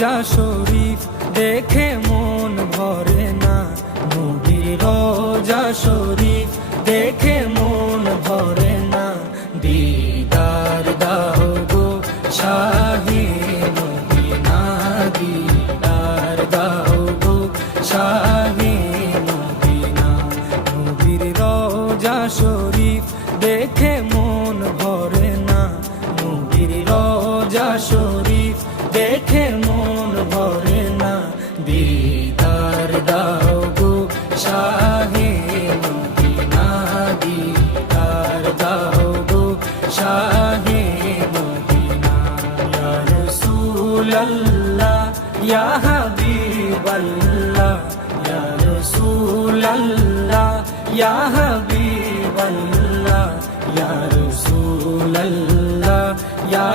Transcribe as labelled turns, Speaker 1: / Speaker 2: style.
Speaker 1: শরীফ দেখে মন ভরে না। নবীর রোজা শরীফ দেখে মন ভরে না। দিদার দাও গো শাহে মদিনা, দিদার দাও গো শাহে মদিনা। নবীর রোজা শরীফ দেখে মন ভরে না। নবীর রোজা শরীফ দেখে মন দাও গো শাহে মদিনা ইয়া রাসূলাল্লাহ ইয়া হাবিবাল্লাহ ইয়া রাসূলাল্লাহ ইয়া হাবিবাল্লাহ ইয়া রাসূলাল্লাহ ইয়া